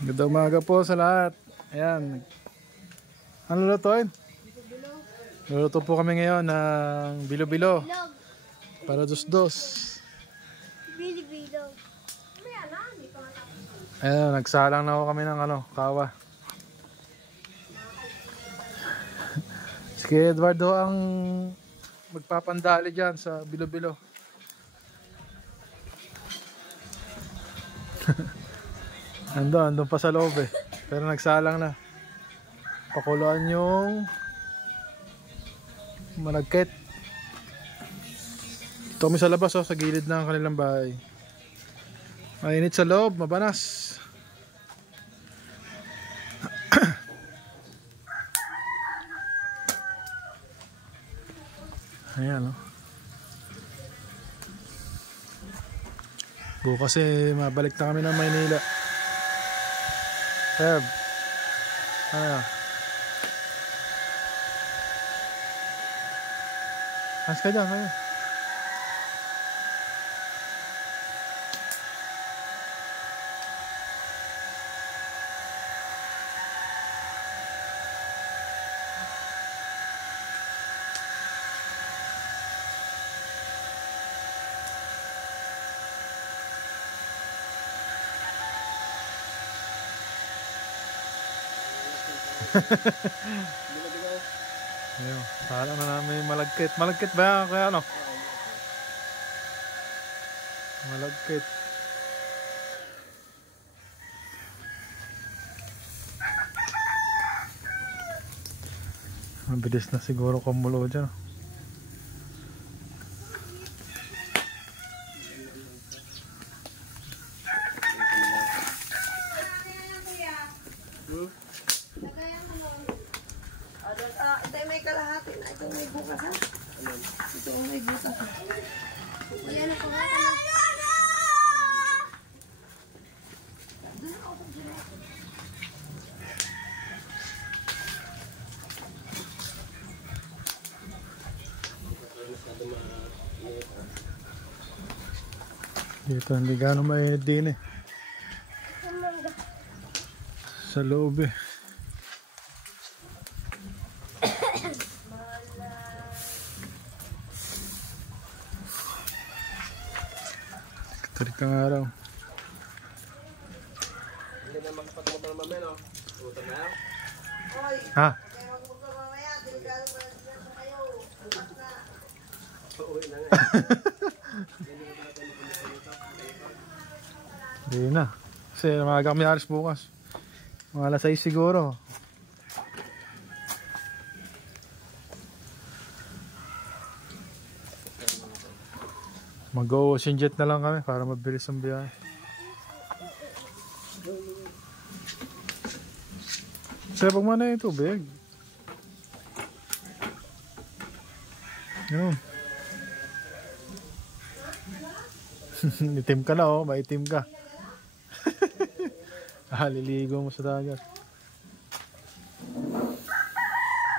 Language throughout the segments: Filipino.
Ganda umaga po sa lahat. Ayan. Ano lutuin? Luluto po kami ngayon ng bilo-bilo. Para dos-dos. Bilo-bilo. Ayan, nagsalang na ako kami ng kawa. Si Edwardo ang magpapandali dyan sa bilo-bilo. Andun pa sa loob eh. Pero nagsalang na. Pakuluan yung malagkit. Ito kami sa labas sa gilid ng kanilang bahay. Mainit sa loob, mabanas. Ayan bukas mabalik na kami ng Maynila. Seb, ano? Mas ka dyan, kaya. Ayun, salang na namin malagkit. Malagkit ba? Kaya malagkit. Mabilis na siguro kumulo dyan. Ito may kalahati na. Ito may bukas ha. Ito may bukas ha. Ayan ako nga. Dito hindi gano'ng mainit din eh. Sa loob eh. Tarik ang araw. Hindi na makapagmuto ng mamaya, no? Pumunta na yan. Ha? Uuwi na nga. Hindi na. Kasi maaga kami alis bukas. Mga alas 6 siguro. Mag-ocean jet na lang kami para mabilis ang biyahe. Sabag mo na yung tubig. Yun. Itim ka na maitim ka. Liligo mo sa dagat.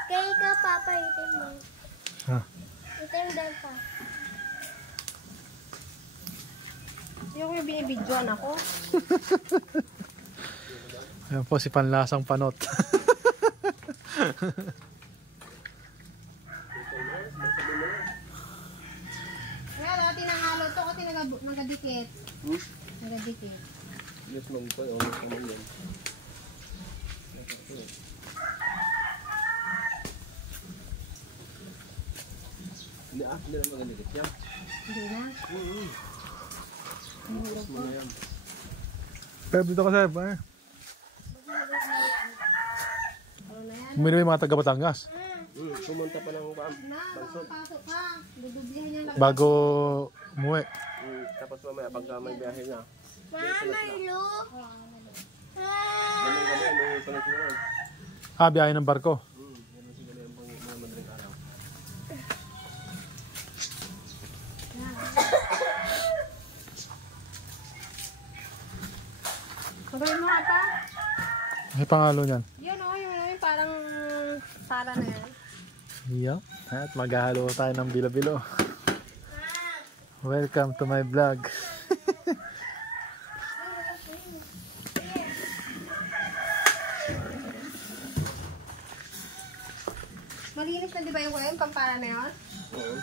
Kaya ka papa itim mo. Ha? Itim daw ka. Yung binibidyoan ako. Ayan po si Panlasang Panot. Kaya dati nanghalo to kasi nagadikit. Nagadikit. Yes, ma'am po. Yes, ma'am yan. Hindi na magalit yan. Hindi na. Yes, ma'am yan. Pero dito ka Seb, Uminom yung mga taga Batangas. Pumunta pa ng Bansod. Pasok ka. Dudublihan niya lang. Bago umuwi. Tapos mamaya pagka may biyahe na. Mamalo. Ganun kami, may palit na. Biyahe ng barko. Ganun siguro yung mga madaling araw. Pagawin mo nga pa. May pangalo niyan. Yun yung parang sara na yan. Yup. At maghahalo tayo ng bilo-bilo. Welcome to my vlog. Malinis na di ba yung kuya? Yung pampara na yun? Oo.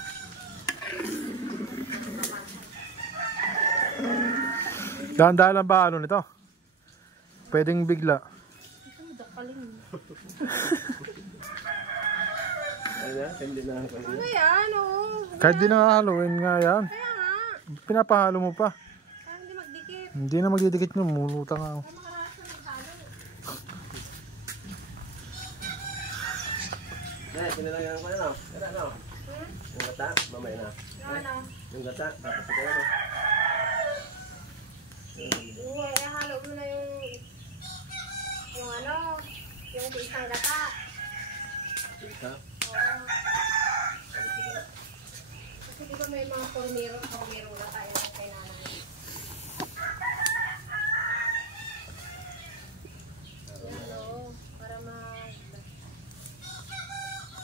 Dahan-dahan lang ba ano nito? Pwedeng bigla. Ito, dakaling. Ano na? Hindi na ako Ano yan, oh? Kahit di nakahaloin nga yan. Kaya nga. Pinapahalo mo pa. Parang hindi magdikit. Hindi na magdidikit mo. Mulutang ako. Ay, makaraas na magtalo. Pinalagyan ko na no? Kaya no? Yung gata, mamaya na. Yung ano? Yung gata, tapos ito ano? Oo, halo mo na yung ano, yung isang gata. Gata? Oo. Kasi di ba may mga formero gata yung kay nanay. Yan o, para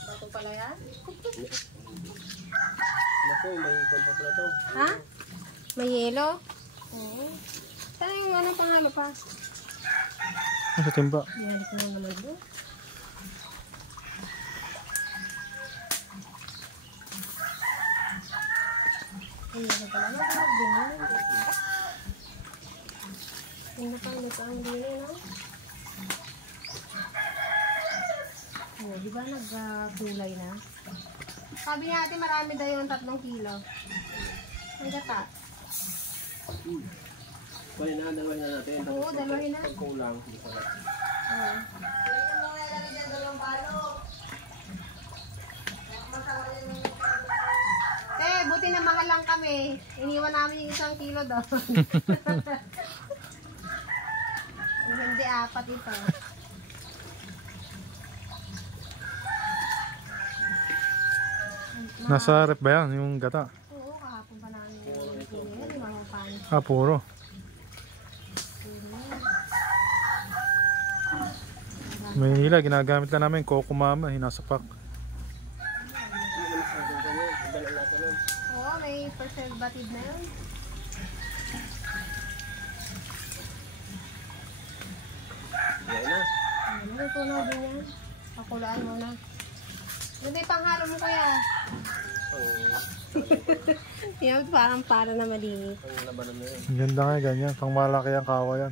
bato pala yan? Naku, may konta pala to. Ha? May yelo? Oo. Saan yung ano pangalo pa? Sa timba. Binalik ko na naman doon. Ay, ano pala na? Parang binili. Ano pa ang binili, no? Oh, di ba nagkulay na? Sabi niya ate marami daw yung 3 kilo. Ang gata. Pwede na, dalawahin na natin. Oo, dalawahin na. Pag kulang, hindi ko na. Oo. Buti na mahal lang kami. Iniwan namin yung 1 kilo doon. Hindi 4 ito. Nasa rep ba yan? Yung gata? Oo, kahapon pa namin yung pinili. Di ba mga panis? Ah, puro. Maynila, ginagamit lang namin Coco Mama, hinasapak. Oo, may preservative na yun. Yan na. Ano, tunaw din yan. Pakulaan mo na. Hindi panghalo mo kuya. Yan, parang para na malinis. Ang labanan na yun. Ang ganda nga ganyan, pang malaki ang kawa yan.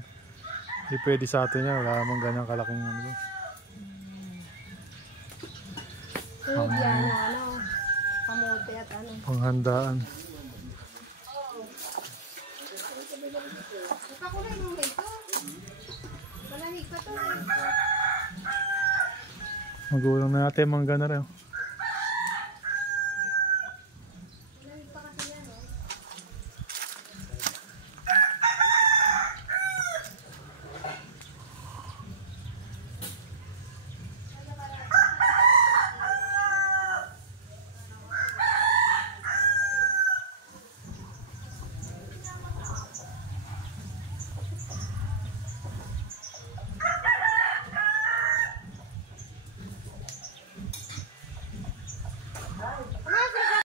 Hindi pwede sa atin yan, wala namang ganyang kalaking ano. Sunod yan na ano, kamote at ano. Panghandaan. Pakulay mo ba ito? Malamig pa ito. Magulang na natin, mangga na rin.